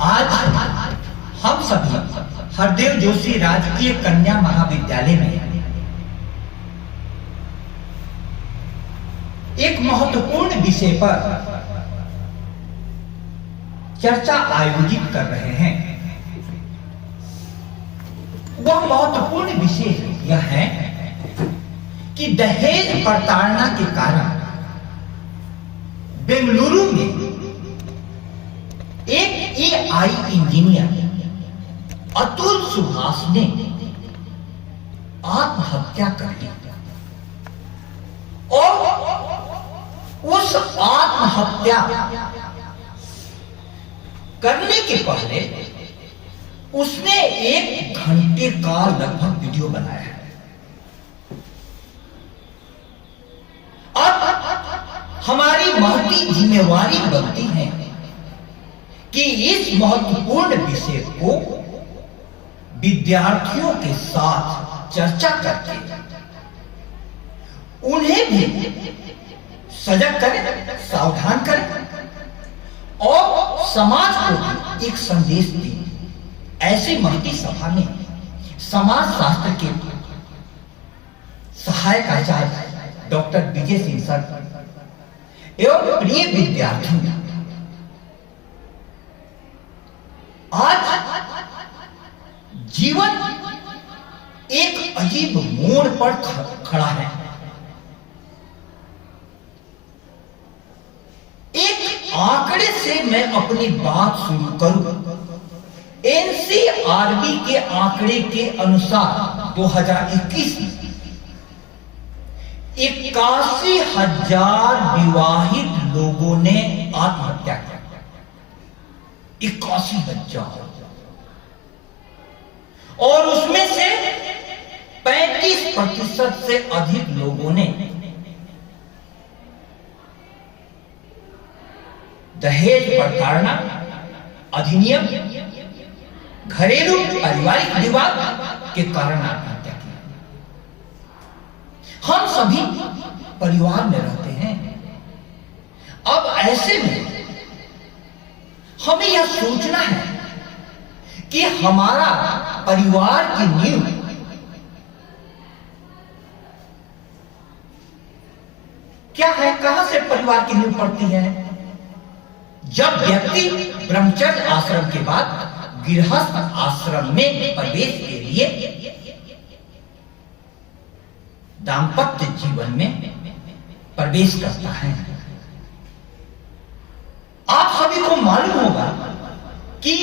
आज हम सभी हरदेव जोशी राजकीय कन्या महाविद्यालय में एक महत्वपूर्ण विषय पर चर्चा आयोजित कर रहे हैं। वह महत्वपूर्ण विषय यह है कि दहेज प्रताड़ना के कारण बेंगलुरु में एक एआई इंजीनियर अतुल सुभाष ने आत्महत्या कर ली और उस आत्महत्या करने के पहले उसने 1 घंटे का लगभग वीडियो बनाया है। अब हमारी महती जिम्मेवारी बनती है कि इस महत्वपूर्ण विषय को विद्यार्थियों के साथ चर्चा करके उन्हें भी सजग करें, सावधान करें और समाज को एक संदेश दें। ऐसी महती सभा में समाज शास्त्र के सहायक आचार्य डॉक्टर विजय सिंह सर एवं प्रिय विद्यार्थियों, आज जीवन एक अजीब मोड़ पर खड़ा है। एक आंकड़े से मैं अपनी बात शुरू करूं। एनसीआरबी के आंकड़े के अनुसार 2021 में 81,000 विवाहित लोगों ने आत्महत्या की। 81,000 और उसमें से 35% से अधिक लोगों ने दहेज प्रताड़ना अधिनियम, घरेलू पारिवारिक विवाद के कारण आत्महत्या की। हम सभी परिवार में रहते हैं। अब ऐसे में हमें यह सोचना है कि हमारा परिवार की नींव क्या है, कहां से परिवार की नींव पड़ती है। जब व्यक्ति ब्रह्मचर्य आश्रम के बाद गृहस्थ आश्रम में प्रवेश के लिए दाम्पत्य जीवन में प्रवेश करता है, आप सभी को मालूम होगा कि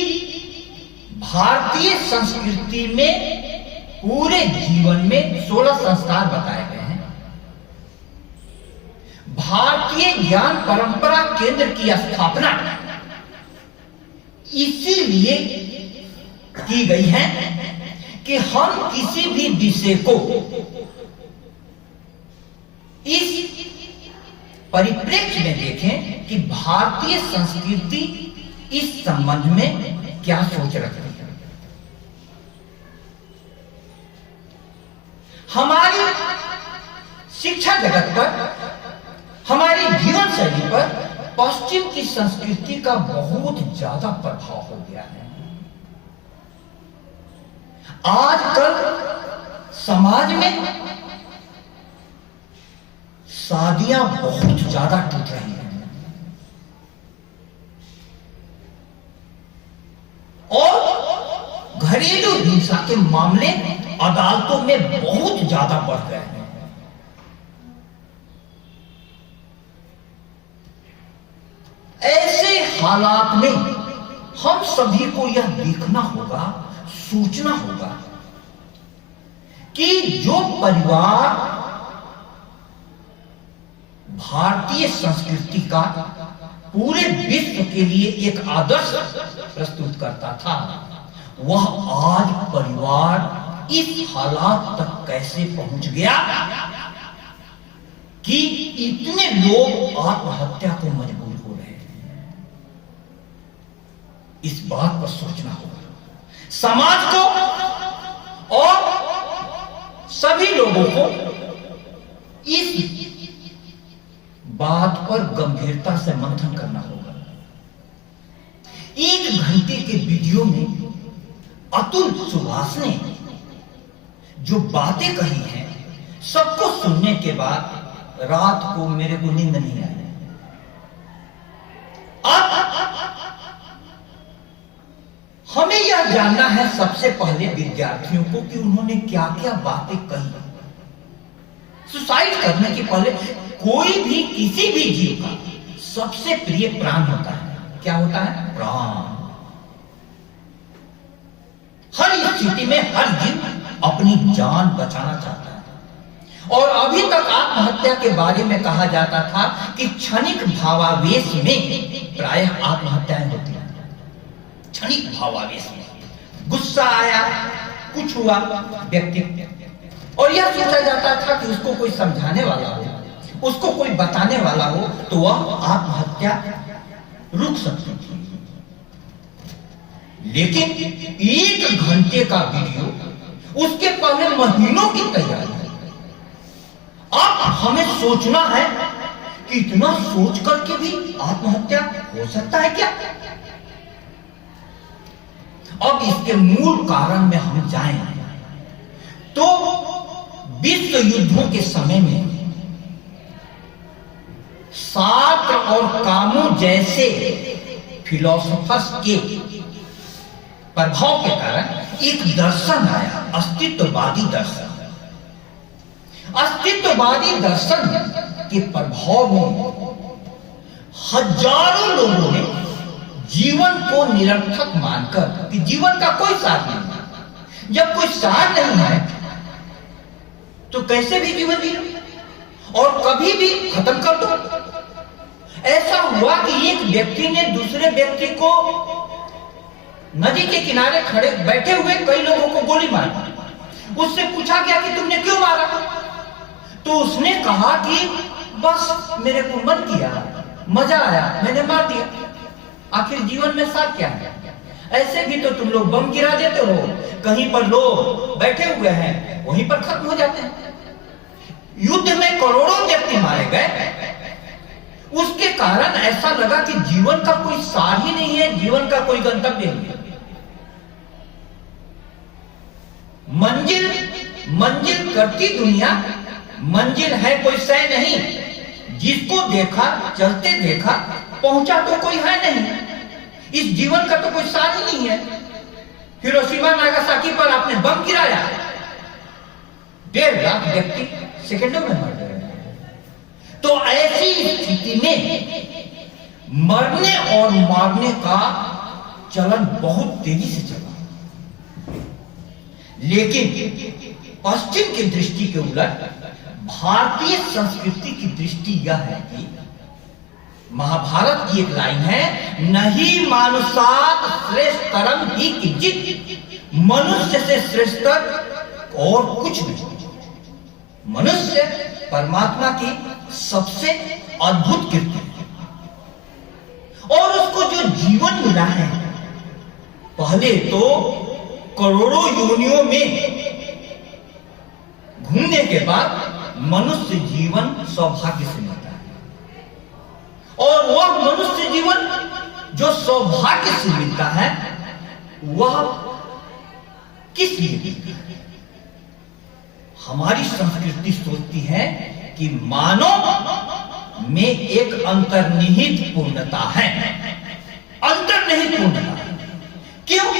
भारतीय संस्कृति में पूरे जीवन में 16 संस्कार बताए गए हैं। भारतीय ज्ञान परंपरा केंद्र की स्थापना इसीलिए की गई है कि हम किसी भी विषय को इस परिप्रेक्ष्य में देखें कि भारतीय संस्कृति इस संबंध में क्या सोच रखती है। हमारी शिक्षा जगत पर, हमारी जीवन शैली पर पश्चिम की संस्कृति का बहुत ज्यादा प्रभाव हो गया है। आजकल समाज में शादियां बहुत ज्यादा टूट रही हैं और घरेलू हिंसा के मामले अदालतों में बहुत ज्यादा बढ़ गए हैं। ऐसे हालात में हम सभी को यह देखना होगा, सोचना होगा कि जो परिवार भारतीय संस्कृति का पूरे विश्व के लिए एक आदर्श प्रस्तुत करता था, वह आज परिवार इस हालात तक कैसे पहुंच गया कि इतने लोग आत्महत्या को मजबूर हो रहे हैं। इस बात पर सोचना होगा। समाज को और सभी लोगों को इस बात पर गंभीरता से मंथन करना होगा। 1 घंटे के वीडियो में अतुल सुभाष ने जो बातें कही हैं, सबको सुनने के बाद रात को मेरे को नींद नहीं आई। अब हमें यह जानना है सबसे पहले विद्यार्थियों को कि उन्होंने क्या क्या बातें कही। सुसाइड करने के पहले कोई भी किसी भी जीव का सबसे प्रिय प्राण होता है। क्या होता है? प्राण। हर स्थिति में हर जीव अपनी जान बचाना चाहता है। और अभी तक आत्महत्या के बारे में कहा जाता था कि क्षणिक भावावेश में प्रायः आत्महत्याएं होती हैं। क्षणिक भावावेश में गुस्सा आया, कुछ हुआ व्यक्ति, और यह सोचा जाता था कि उसको कोई समझाने वाला हो, उसको कोई बताने वाला हो तो वह आत्महत्या रुक सकती थी। लेकिन 1 घंटे का वीडियो, उसके पहले महीनों की तैयारी। अब हमें सोचना है कि इतना सोच करके भी आत्महत्या हो सकता है क्या? अब इसके मूल कारण में हम जाएं तो विश्व युद्धों के समय में सार्त्र और कामू जैसे फिलोसोफर्स के प्रभाव के कारण एक दर्शन आया, अस्तित्ववादी दर्शन। अस्तित्ववादी दर्शन के प्रभाव में हजारों लोगों ने जीवन को निरर्थक मानकर कि जीवन का कोई सार नहीं है, जब कोई सार नहीं है तो कैसे भी जीवन जियो और कभी भी खत्म कर दो। ऐसा हुआ कि एक व्यक्ति ने दूसरे व्यक्ति को नदी के किनारे खड़े बैठे हुए कई लोगों को गोली मारी। उससे पूछा गया कि तुमने क्यों मारा? तो उसने कहा कि बस मेरे को मन किया, मजा आया, मैंने मार दिया। आखिर जीवन में सार क्या है? ऐसे भी तो तुम लोग बम गिरा देते हो, कहीं पर लोग बैठे हुए हैं, वहीं पर खत्म हो जाते हैं। युद्ध में करोड़ों व्यक्ति मारे गए, उसके कारण ऐसा लगा कि जीवन का कोई सार ही नहीं है, जीवन का कोई गंतव्य नहीं है। मंजिल मंजिल करती दुनिया, मंजिल है कोई शय नहीं। जिसको देखा, चलते देखा, पहुंचा तो कोई है नहीं। इस जीवन का तो कोई सार ही नहीं है। हिरोशिमा नागासाकी पर आपने बम गिराया, 1.5 लाख व्यक्ति सेकंडों में मर गए। तो ऐसी स्थिति में मरने और मारने का चलन बहुत तेजी से चला। लेकिन पश्चिम की दृष्टि के उलट भारतीय संस्कृति की दृष्टि यह है कि महाभारत की एक लाइन है, नहीं मानुषात् श्रेष्ठतरम ही किंचित्, मनुष्य से श्रेष्ठतर और कुछ नहीं। मनुष्य परमात्मा की सबसे अद्भुत कृति है और उसको जो जीवन मिला है, पहले तो करोड़ों योनियों में घूमने के बाद मनुष्य जीवन सौभाग्य से मिलता है। और वह मनुष्य जीवन जो सौभाग्य से मिलता है, वह किस लिए? हमारी संस्कृति सोचती है कि मानव में एक अंतर्निहित पूर्णता है। अंतर्निहित पूर्णता क्यों?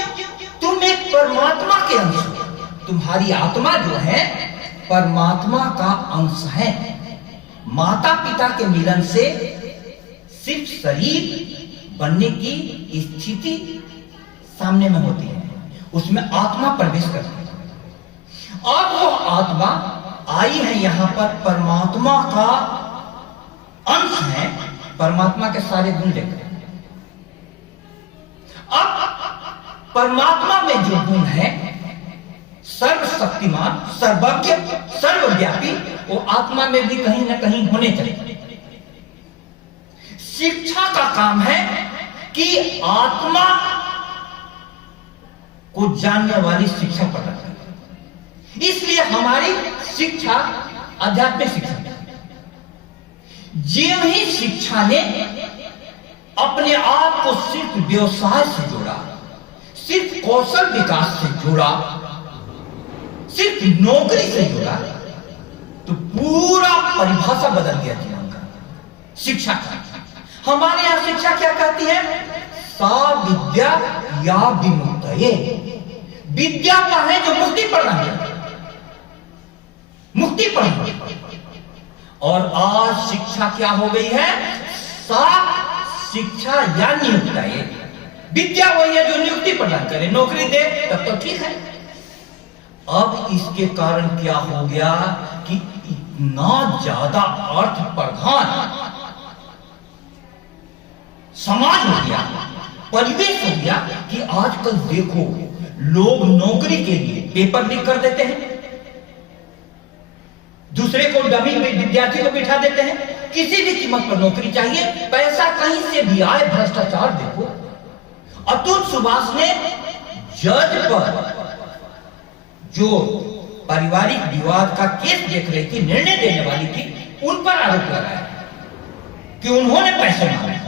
तुम एक परमात्मा के अंश हो। तुम्हारी आत्मा जो है परमात्मा का अंश है। माता पिता के मिलन से सिर्फ शरीर बनने की स्थिति सामने में होती है, उसमें आत्मा प्रवेश करती है। अब वो आत्मा आई है यहां पर, परमात्मा का अंश है, परमात्मा के सारे गुण लेकर। अब परमात्मा में जो गुण है, सर्वशक्तिमान, सर्वज्ञ, सर्वव्यापी, वो आत्मा में भी कहीं ना कहीं होने चाहिए। शिक्षा का काम है कि आत्मा को जानने वाली शिक्षा प्रदान करें। इसलिए हमारी शिक्षा आध्यात्मिक शिक्षा। ज्यों ही शिक्षा ने अपने आप को सिर्फ व्यवसाय से जोड़ा, सिर्फ कौशल विकास से जोड़ा, सिर्फ नौकरी से जोड़ा, तो पूरा परिभाषा बदल गया जीवन का, शिक्षा का। हमारे यहां शिक्षा क्या कहती है? सा विद्या या विमुक्तये। विद्या का है जो मुक्ति पढ़ना है, मुक्ति पढ़ना। और आज शिक्षा क्या हो गई है? सा शिक्षा या नियुक्तये। विद्या वही है जो नियुक्ति प्रदान करे, नौकरी दे, तब तो ठीक है। अब इसके कारण क्या हो गया कि इतना ज्यादा अर्थ प्रधान समाज हो गया, परिवेश हो गया कि आजकल देखो लोग नौकरी के लिए पेपर लीक कर देते हैं, दूसरे को डमी में विद्यार्थी को बिठा देते हैं, किसी भी कीमत पर नौकरी चाहिए, पैसा कहीं से भी आए, भ्रष्टाचार देखो। अतुल सुभाष ने जज पर जो पारिवारिक विवाद का केस देख रही थी, निर्णय देने वाली थी, उन पर आरोप लगाया कि उन्होंने पैसे मांगे,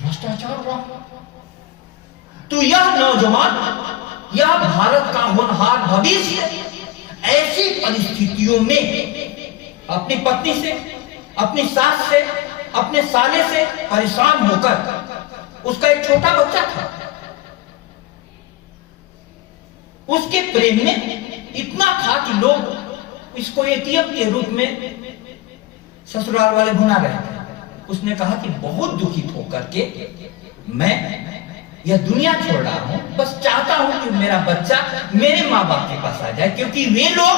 भ्रष्टाचार हुआ। तो यह नौजवान, यह भारत का होनहार भविष्य ऐसी परिस्थितियों में अपनी पत्नी से, अपनी सास से, अपने साले से परेशान होकर, उसका एक छोटा बच्चा था, उसके प्रेम में इतना था कि लोग इसको एटीएम के रूप में ससुराल वाले भुना रहे थे। उसने कहा कि बहुत दुखित होकर के मैं यह दुनिया छोड़ रहा हूं, बस चाहता हूं कि मेरा बच्चा मेरे माँ बाप के पास आ जाए, क्योंकि वे लोग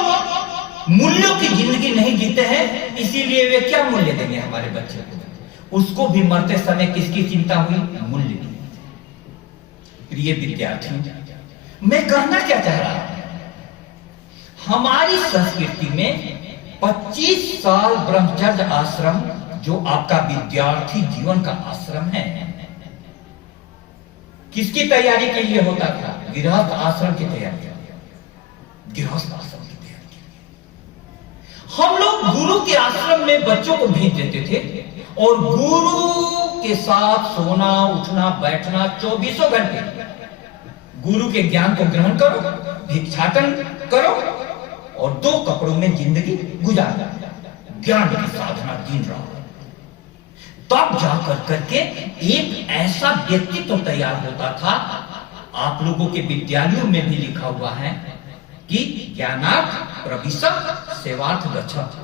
मूल्यों की जिंदगी नहीं जीते हैं, इसीलिए वे क्या मूल्य देंगे हमारे बच्चे को। उसको भी मरते समय किसकी चिंता हुई? मूल्य की। प्रिय विद्यार्थी, मैं कहना क्या चाह रहा हूं, हमारी संस्कृति में 25 साल ब्रह्मचर्य आश्रम, जो आपका विद्यार्थी जीवन का आश्रम है, किसकी तैयारी के लिए होता था? गृहस्थ आश्रम की तैयारी, गृहस्थ आश्रम की तैयारी। हम लोग गुरु के आश्रम में बच्चों को भेज देते थे और गुरु के साथ सोना, उठना, बैठना 24 घंटे, गुरु के ज्ञान को ग्रहण करो, भिक्षाटन करो और 2 कपड़ों में जिंदगी गुजारो, ज्ञान की साधना दिन रात। तब जाकर करके एक ऐसा व्यक्तित्व तैयार होता था। आप लोगों के विद्यालयों में भी लिखा हुआ है कि ज्ञानार्थ प्रविशत सेवार्थ गच्छत,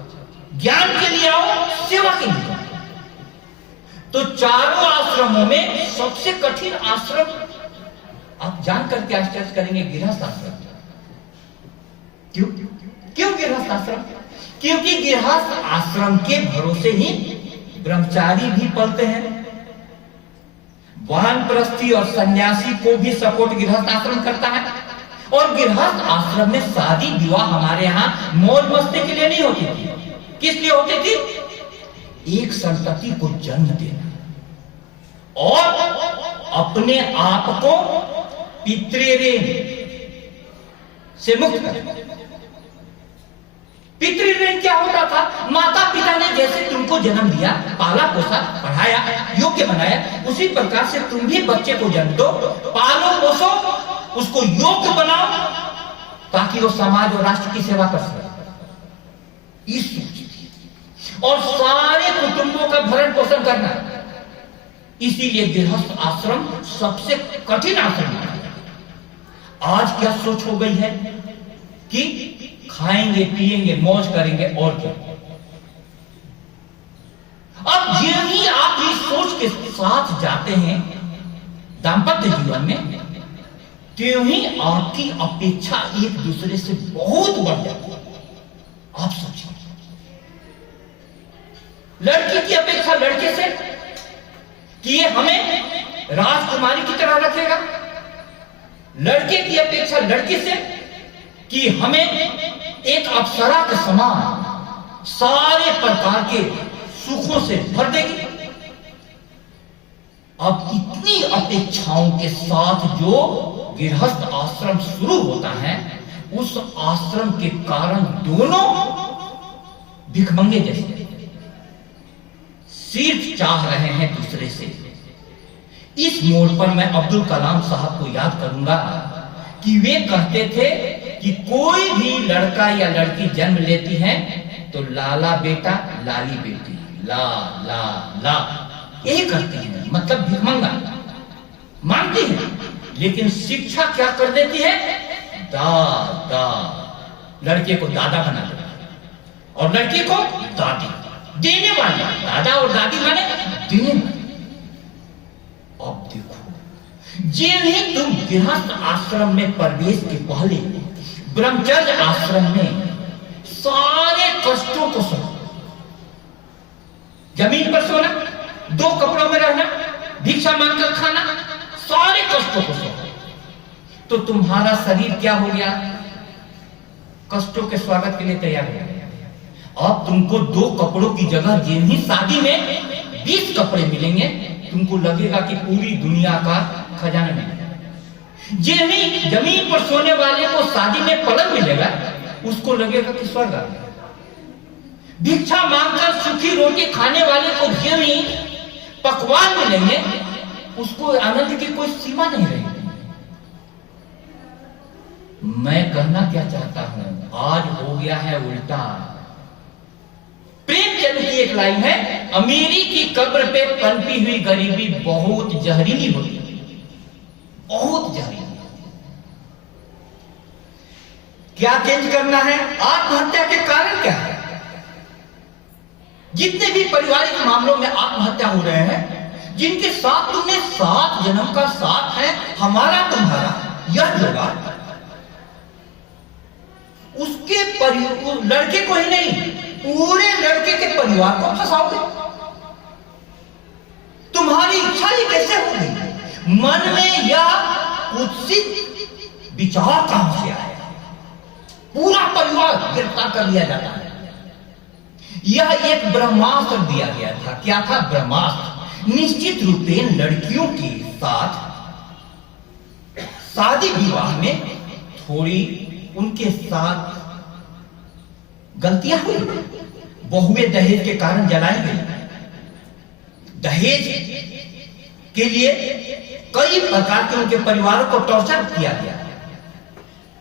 ज्ञान के लिए आओ, सेवा के लिए आओ। तो चारों आश्रमों में सबसे कठिन आश्रम आप जान करके आश्चर्य करेंगे, गृहस्थ आश्रम। क्यों? क्यों गृहस्थ आश्रम? क्योंकि गृहस्थ आश्रम के भरोसे ही ब्रह्मचारी भी पलते हैं, वानप्रस्थी और सन्यासी को भी सपोर्ट गृहस्थ आश्रम करता है। और गृहस्थ आश्रम में शादी विवाह हमारे यहाँ मौज मस्ती के लिए नहीं होती थी। किस लिए होती थी? एक संतति को जन्म देना और अपने आप को पितृऋण से मुक्त करना। पितृऋण क्या होता था? माता पिता ने जैसे तुमको जन्म दिया, पाला पोसा, पढ़ाया, योग्य बनाया, उसी प्रकार से तुम भी बच्चे को जन्म दो, पालो पोसो, उसको योग्य बनाओ, ताकि वो समाज और राष्ट्र की सेवा कर सके। इस और सारे कुटुंबों का भरण पोषण करना। इसीलिए गृहस्थ आश्रम सबसे कठिन आश्रम है। आज क्या सोच हो गई है कि खाएंगे, पिएंगे, मौज करेंगे और क्या। अब जो ही आप इस सोच के साथ जाते हैं दाम्पत्य जीवन में, त्यों ही आपकी अपेक्षा एक दूसरे से बहुत बढ़ जाती है। आप सोचिए, लड़की की अपेक्षा लड़के से कि ये हमें राजकुमारी की तरह रखेगा, लड़के की अपेक्षा लड़की से कि हमें एक अप्सरा के समान सारे प्रकार के सुखों से भर देगी। अब इतनी अपेक्षाओं के साथ जो गृहस्थ आश्रम शुरू होता है, उस आश्रम के कारण दोनों भिखमंगे जैसे सिर्फ चाह रहे हैं दूसरे से इस मोड़ पर मैं अब्दुल कलाम साहब को याद करूंगा कि वे कहते थे कि कोई भी लड़का या लड़की जन्म लेती है तो लाला बेटा लाली बेटी, ला ला ला यही करती है, मतलब भिखमंगा मानती है। लेकिन शिक्षा क्या कर देती है? दा दा, लड़के को दादा बना देती और लड़की को दादी, देने वाली। दादा और दादी माने देने वाली। अब देखो, जिन ही तुम गृहस्थ आश्रम में प्रवेश के पहले ब्रह्मचर्य आश्रम में सारे कष्टों को सहो, जमीन पर सोना, 2 कपड़ों में रहना, भिक्षा मांगकर खाना, सारे कष्टों को सहो, तो तुम्हारा शरीर क्या हो गया? कष्टों के स्वागत के लिए तैयार हो गया। अब तुमको 2 कपड़ों की जगह जिन ही शादी में 20 कपड़े मिलेंगे, तुमको लगेगा कि पूरी दुनिया का खजाना मिलेगा। जिन ही जमीन पर सोने वाले को शादी में पलंग मिलेगा, उसको लगेगा कि स्वर्ग आ गया। भिक्षा मांगकर सूखी रोटी खाने वाले को जिन ही पकवान मिलेंगे, उसको आनंद की कोई सीमा नहीं रहेगी। मैं कहना क्या चाहता हूं, आज हो गया है उल्टा। प्रेमचंद की एक लाइन है, अमीरी की कब्र पे पनपी हुई गरीबी बहुत जहरीली होती है, बहुत जहरीली। क्या चेंज करना है? आत्महत्या के कारण क्या है? जितने भी पारिवारिक मामलों में आत्महत्या हो रहे हैं, जिनके साथ तुमने 7 जन्म का साथ है, हमारा तुम्हारा यह जोड़ा, उसके लड़के को ही नहीं, पूरे लड़के के परिवार को फंसाओगे। तुम्हारी इच्छा ही कैसे हो गई? मन में यह कुत्सित विचार कहां से आया? पूरा परिवार गिरफ्तार कर लिया जाता है। यह एक ब्रह्मास्त्र दिया गया था। क्या था ब्रह्मास्त्र? निश्चित रूपेण लड़कियों के साथ शादी विवाह में थोड़ी उनके साथ गलतियां हुई। बहुएं दहेज के कारण जलाई गई। दहेज के लिए कई प्रकार के उनके परिवारों को टॉर्चर किया गया।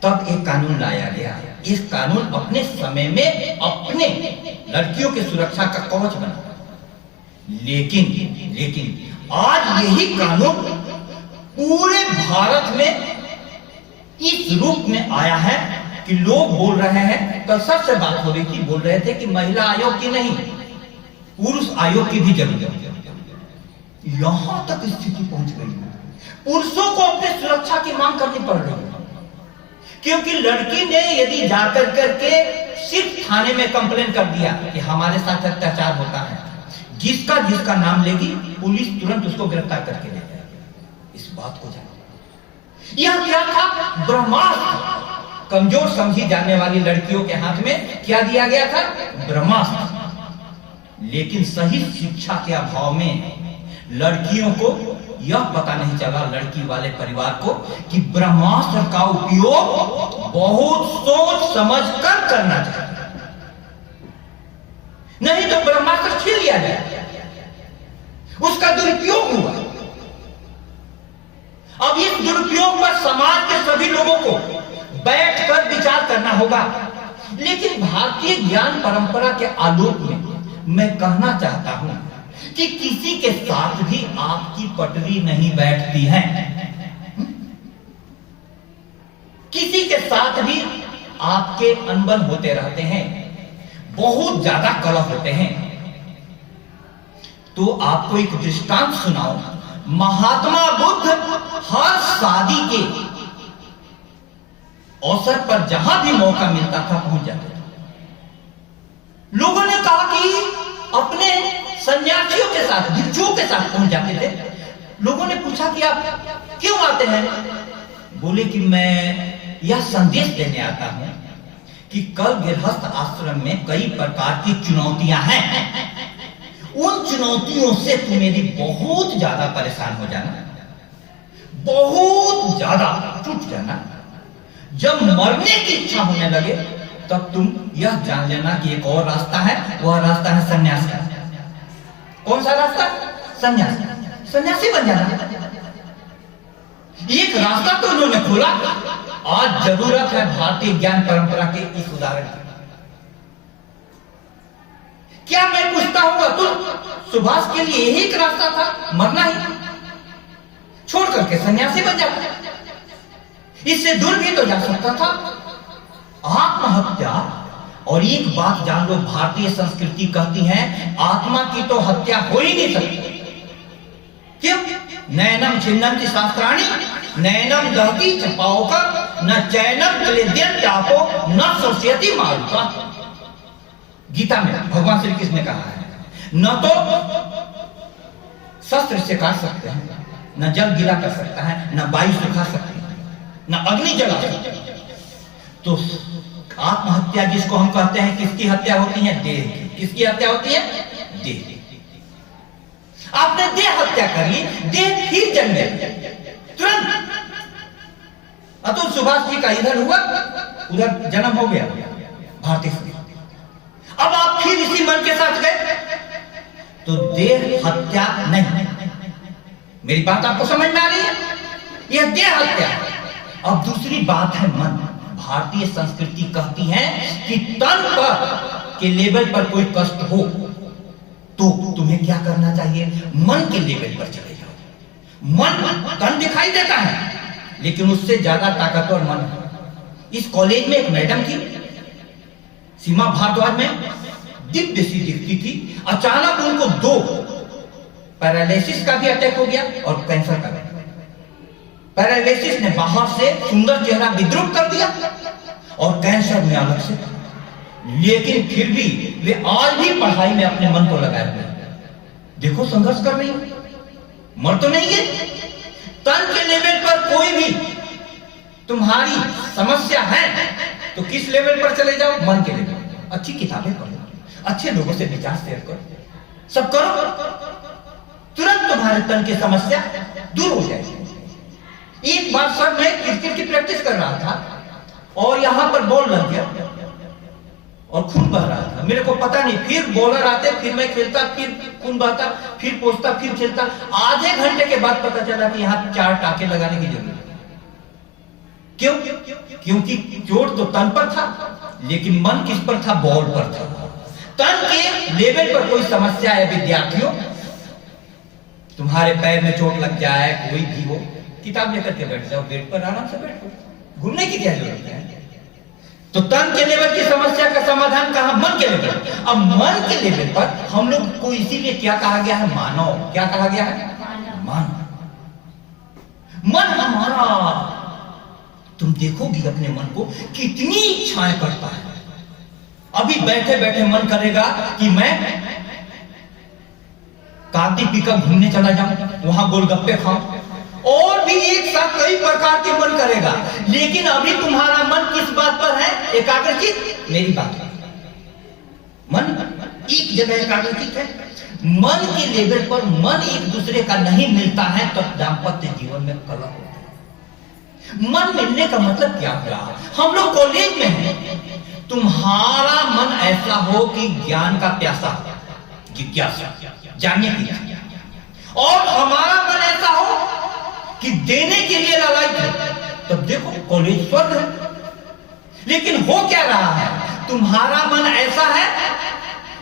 तब एक कानून लाया गया। इस कानून अपने समय में अपने लड़कियों की सुरक्षा का कवच बना। लेकिन आज यही कानून पूरे भारत में इस रूप में आया है कि लोग बोल रहे हैं, कल सबसे बात हो रही थी, बोल रहे थे कि महिला आयोग की नहीं, पुरुष आयोग की भी जरूरत है। यहां तक स्थिति पहुंच गई है। पुरुषों को अपनी सुरक्षा की मांग करनी पड़ रही है, क्योंकि लड़की ने यदि जाकर करके सिर्फ थाने में कंप्लेन कर दिया कि हमारे साथ अत्याचार होता है, जिसका नाम लेगी पुलिस तुरंत उसको गिरफ्तार करके ले जाएगी। इस बात को जानो। यह क्या था? ब्रह्मास्त्र। कमजोर समझी जाने वाली लड़कियों के हाथ में क्या दिया गया था? ब्रह्मास्त्र। लेकिन सही शिक्षा के अभाव में लड़कियों को यह पता नहीं चला, लड़की वाले परिवार को, कि ब्रह्मास्त्र का उपयोग बहुत सोच समझ कर करना चाहिए, नहीं तो ब्रह्मास्त्र छीन लिया जाए, उसका दुरुपयोग हुआ। अब इस दुरुपयोग पर समाज के सभी लोगों को बैठकर विचार करना होगा। लेकिन भारतीय ज्ञान परंपरा के आलोक में मैं कहना चाहता हूं कि किसी के साथ भी आपकी पटरी नहीं बैठती है। किसी के साथ भी आपके अनबन होते रहते हैं, बहुत ज्यादा कलह होते हैं। तो आपको एक दृष्टांत सुनाओ। महात्मा बुद्ध हर शादी के अवसर पर जहां भी मौका मिलता था पहुंच जाते थे। लोगों ने कहा कि अपने सन्यासियों के साथ, भिक्षुओं के साथ पहुंच जाते थे। लोगों ने पूछा कि आप क्यों आते हैं? बोले कि मैं यह संदेश देने आता हूं कि कल गृहस्थ आश्रम में कई प्रकार की चुनौतियां हैं। उन चुनौतियों से तुम यदि बहुत ज्यादा परेशान हो जाना, बहुत ज्यादा टूट जाना, जब मरने की इच्छा होने लगे, तब तुम यह जान लेना कि एक और रास्ता है, वह रास्ता है सन्यास का। कौन सा रास्ता? सन्यासी। सन्यासी बन जाना। एक रास्ता तो उन्होंने खोला। आज जरूरत है भारतीय ज्ञान परंपरा के इस उदाहरण की। क्या मैं पूछता हूं, अतुल सुभाष के लिए यही एक रास्ता था, मरना ही, छोड़ करके सन्यासी बन जाता, इससे दूर भी तो जा सकता था। आत्महत्या, और एक बात जान लो, भारतीय संस्कृति कहती है आत्मा की तो हत्या हो ही नहीं सकती। क्यों? नैनम छिन्नन्ति शास्त्राणि नैनम दहति च पावक न चैनम क्लेद्यन्त्यापो न शोष्यति मारुता। गीता में भगवान श्री कृष्ण ने कहा है, न तो शस्त्र से काट सकते हैं, न जल गीला कर सकता है, न वायु सुखा सकती है, न अग्नि जला सकती है। तो आत्महत्या जिसको हम कहते हैं, किसकी हत्या होती है? देह की। किसकी हत्या होती है? देह। आपने देह हत्या करी, देह फिर जन्मे तुरंत। अतुल सुभाष जी का इधर हुआ, उधर जन्म हो गया भारतीय संस्कृति। अब आप फिर इसी मन के साथ गए, तो देह हत्या नहीं। मेरी बात आपको समझ में आ रही है? यह देह हत्या। अब दूसरी बात है मन। भारतीय संस्कृति कहती है कि तन पर के लेवल पर कोई कष्ट हो तो तुम्हें क्या करना चाहिए? मन के लेवल पर चले जाओ। मन, तन दिखाई देता है लेकिन उससे ज्यादा ताकतवर मन है। इस कॉलेज में एक मैडम थी, सीमा भारद्वाज में, दिव्य सी दिखती थी। अचानक उनको 2 पैरालिसिस का भी अटैक हो गया और कैंसर का भी। पैरालिसिस ने बाहर से सुंदर चेहरा विद्रूप कर दिया और कैंसर में अलग से। लेकिन फिर भी वे आज भी पढ़ाई में अपने मन को लगाए हुए। देखो संघर्ष कर रही है, मर तो नहीं है। तन के लेवल पर कोई भी तुम्हारी समस्या है तो किस लेवल पर चले जाओ? मन के लेवल। अच्छी किताबें पढ़ो, अच्छे लोगों से विचार शेयर करो, सब करो, तुरंत तुम्हारे तन की समस्या दूर हो जाएगी। एक बार सर मैं क्रिकेट की प्रैक्टिस कर रहा था और यहां पर बॉल लग गया और खून बह रहा था। मेरे को पता नहीं, फिर बॉलर आते, फिर मैं खेलता, फिर खून बहता, फिर पोंछता, फिर खेलता। आधे घंटे के बाद पता चला कि यहां 4 टाके लगाने की जरूरत है। क्यों? क्योंकि चोट तो तन पर था लेकिन मन किस पर था? बॉल पर था। तन के लेवल पर कोई समस्या है विद्यार्थियों, तुम्हारे पैर में चोट लग जाए, कोई भी हो, किताब लेकर के बैठ जाओ, बेड पर आराम से बैठो, घूमने की क्या जरूरत है? तो तन के लेवल की समस्या का समाधान कहां? मन के लेवल। अब मन के लेवल पर हम लोग को इसीलिए क्या कहा गया है? मानव। क्या कहा गया है? मानव। मन हमारा, तुम देखोगी अपने मन को कितनी इच्छाएं करता है। अभी बैठे बैठे मन करेगा कि मैं कांति पिकअप घूमने चला जाऊं, वहां गोलगप्पे खाऊं, और भी एक साथ कई प्रकार के मन करेगा। लेकिन अभी तुम्हारा मन किस बात पर है? एकाग्रचित। मेरी बात है, मन एक जगह एकाग्रचित है। मन के लेवल पर मन एक दूसरे का नहीं मिलता है तो दाम्पत्य जीवन में कलह होता है। मन मिलने का मतलब क्या हुआ? हम लोग कॉलेज में हैं, तुम्हारा मन ऐसा हो कि ज्ञान का प्यासा, जिज्ञासा, जानने की, और हमारा मन ऐसा हो कि देने के लिए लालायित है, तब देखो कॉलेज स्वर्ग है। लेकिन हो क्या रहा है? तुम्हारा मन ऐसा है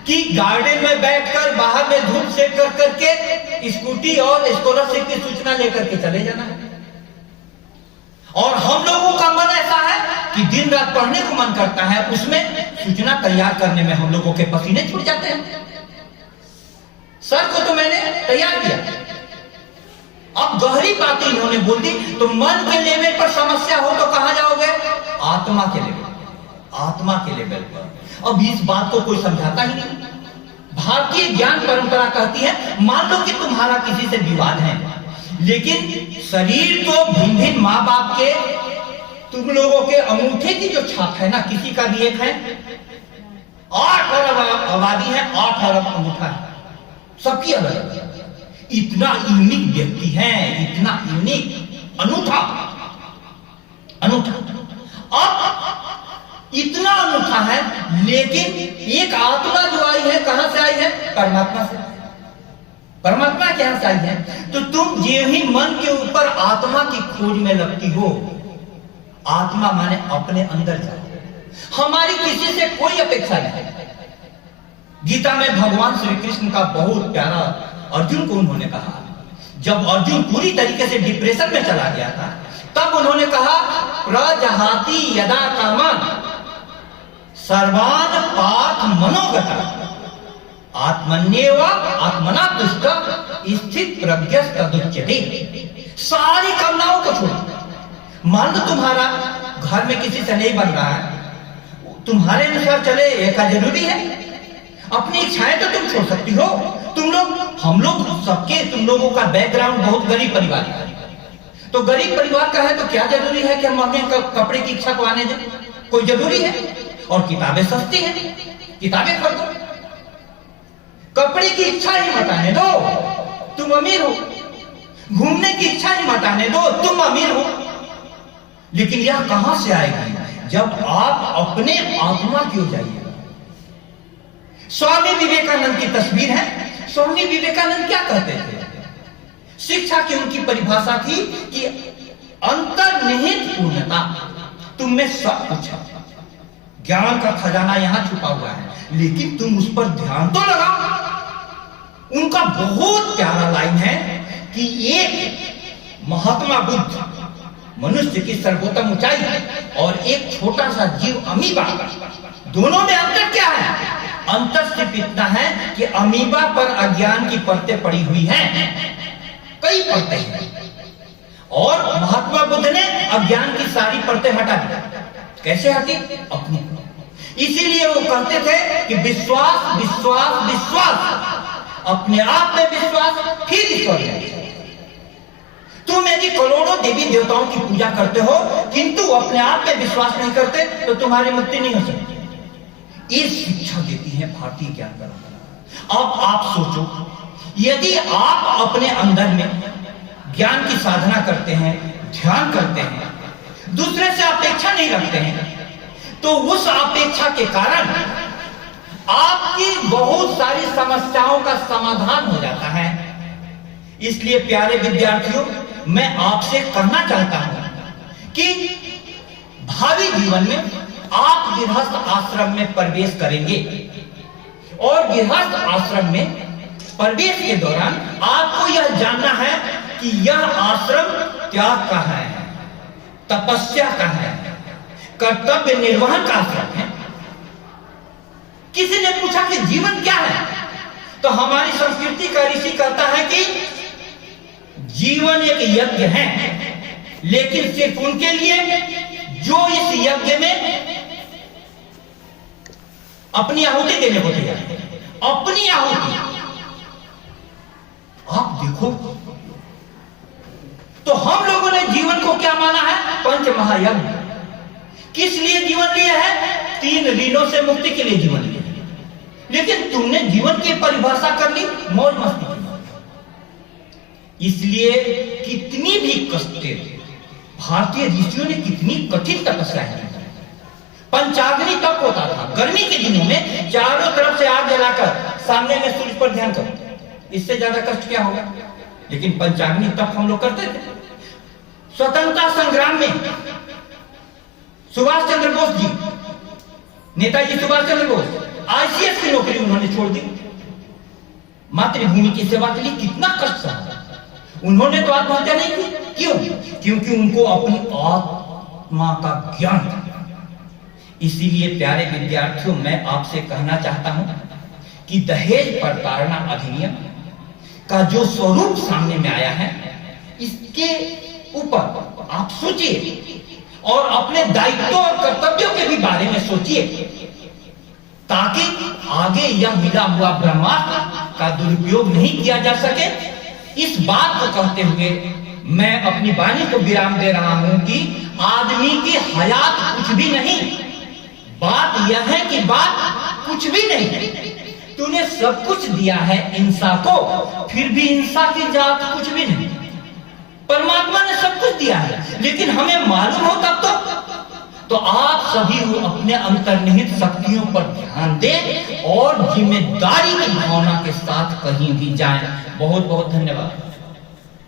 कि गार्डन में बैठकर बाहर में धूप सेक कर करके स्कूटी और स्कॉलरशिप की सूचना लेकर के चले जाना है। और हम लोगों का मन ऐसा है कि दिन रात पढ़ने को मन करता है, उसमें सूचना तैयार करने में हम लोगों के पसीने छूट जाते हैं। सर को तो मैंने तैयार किया, अब गहरी बातें इन्होंने बोल दी। तो मन के लेवल पर समस्या हो तो कहां जाओगे? आत्मा के लेवल, आत्मा के लेवल पर। अब इस बात को कोई समझाता ही नहीं। भारतीय ज्ञान परंपरा कहती है मान लो कि तुम्हारा किसी से विवाद है, लेकिन शरीर तो भिन्न भिन्न माँ बाप के, तुम लोगों के अंगूठे की जो छाप है ना, किसी का भी एक है, 8 अरब आबादी है, 8 अरब अंगूठा है, सबकी अलग। इतना यूनिक व्यक्ति है, इतना यूनिक, अनूठा अनूठा। अब इतना अनूठा है, लेकिन एक आत्मा जो आई है, कहां से आई है? परमात्मा से। परमात्मा क्या चाहिए? तो तुम जो ही मन के ऊपर आत्मा की खोज में लगती हो, आत्मा माने अपने अंदर जाओ। हमारी किसी से कोई अपेक्षा नहीं। गीता में भगवान श्री कृष्ण का बहुत प्यारा अर्जुन को उन्होंने कहा, जब अर्जुन पूरी तरीके से डिप्रेशन में चला गया था, तब उन्होंने कहा, प्रजहाति यदा कामान सर्वान पार्थ मनोगता आत्मन्येव आत्मना तुष्ट स्थित प्रज्ञस्तदुच्यते। सारी कामनाओं को छोड़ो। मान लो तुम्हारा घर में किसी से नहीं बन रहा है, तुम्हारे अनुसार चले ये क्या जरूरी है? अपनी इच्छाएं तो तुम छोड़ सकती हो। तुम लोग, हम लोग सबके, तुम लोगों का बैकग्राउंड बहुत गरीब परिवार है, तो गरीब परिवार का है तो क्या जरूरी है कि हम महंगे कपड़े की इच्छा को आने दें? कोई जरूरी है? और किताबें सस्ती हैं, किताबें खरीदो। कपड़े की इच्छा ही मत आने दो, तुम अमीर हो। घूमने की इच्छा ही मत आने दो, तुम अमीर हो। लेकिन यह कहां से आएगी? जब आप अपने आत्मा की ओर जाइएगा। स्वामी विवेकानंद की तस्वीर है। स्वामी विवेकानंद क्या कहते थे? शिक्षा की उनकी परिभाषा थी कि अंतर्निहित पूर्णता, तुम में सब कुछ है, ज्ञान का खजाना यहां छुपा हुआ है, लेकिन तुम उस पर ध्यान तो लगाओ। उनका बहुत प्यारा लाइन है कि एक महात्मा बुद्ध मनुष्य की सर्वोत्तम ऊंचाई है और एक छोटा सा जीव अमीबा, दोनों में अंतर क्या है? अंतर सिर्फ इतना है कि अमीबा पर अज्ञान की परतें पड़ी हुई हैं, कई परतें हैं, और महात्मा बुद्ध ने अज्ञान की सारी परतें हटा दी। कैसे हटी? अपनी। इसीलिए वो कहते थे कि विश्वास विश्वास विश्वास, अपने आप में विश्वास, फिर ईश्वर में। तुम यदि करोड़ों देवी देवताओं की पूजा करते हो किंतु अपने आप में विश्वास नहीं करते तो तुम्हारी मुक्ति नहीं हो सकती। ये शिक्षा देती है भारतीय ज्ञान परंपरा। अब आप सोचो, यदि आप अपने अंदर में ज्ञान की साधना करते हैं, ध्यान करते हैं, दूसरे से अपेक्षा नहीं रखते हैं, तो उस अपेक्षा के कारण आपकी बहुत सारी समस्याओं का समाधान हो जाता है। इसलिए प्यारे विद्यार्थियों, मैं आपसे कहना चाहता हूं कि भावी जीवन में आप गृहस्थ आश्रम में प्रवेश करेंगे और गृहस्थ आश्रम में प्रवेश के दौरान आपको यह जानना है कि यह आश्रम त्याग का है, तपस्या का है, कर्तव्य निर्वहन का आश्रम है। किसी ने पूछा कि जीवन क्या है, तो हमारी संस्कृति का ऋषि कहता है कि जीवन एक यज्ञ है, लेकिन सिर्फ उनके लिए जो इस यज्ञ में अपनी आहुति देने को तैयार है। अपनी आहुति आप देखो, तो हम लोगों ने जीवन को क्या माना है? पंच महायज्ञ। किस लिए जीवन लिया है? 3 ऋणों से मुक्ति के लिए जीवन लिया। लेकिन तुमने जीवन की परिभाषा कर ली मौज मस्ती की। इसलिए कितनी भी कष्टें, भारतीय ऋषियों ने कितनी कठिन तपस्या की। पंचाग्नि तप होता था गर्मी के दिनों में, चारों तरफ से आग जलाकर सामने में सूर्य पर ध्यान करो, इससे ज्यादा कष्ट क्या होगा? लेकिन पंचाग्नि तप हम लोग करते थे। स्वतंत्रता संग्राम में सुभाष चंद्र बोस जी, नेताजी सुभाष चंद्र बोस, आईसीएस की नौकरी उन्होंने छोड़ दी, मातृभूमि की सेवा के लिए कितना कष्ट सहा। उन्होंने तो आत्महत्या नहीं की। क्यों? क्योंकि उनको अपनी आत्मा का ज्ञान था। इसीलिए प्यारे विद्यार्थियों, मैं आपसे कहना चाहता हूं कि दहेज प्रताड़ना अधिनियम का जो स्वरूप सामने में आया है, इसके ऊपर आप सोचिए और अपने दायित्वों और कर्तव्यों के भी बारे में सोचिए, ताकि आगे यह मिला हुआ ब्रह्मास्त्र का दुरुपयोग नहीं किया जा सके। इस बात को कहते हुए मैं अपनी वाणी को विराम दे रहा हूं कि आदमी की हयात कुछ भी नहीं, बात यह है कि बात कुछ भी नहीं। तूने सब कुछ दिया है इंसान को, फिर भी इंसान की जात कुछ भी नहीं। परमात्मा ने सब कुछ दिया है, लेकिन हमें मालूम हो तब तो। तो आप सभी अपने अंतर्निहित शक्तियों पर ध्यान दें और जिम्मेदारी की भावना के साथ कहीं भी जाएं। बहुत बहुत धन्यवाद।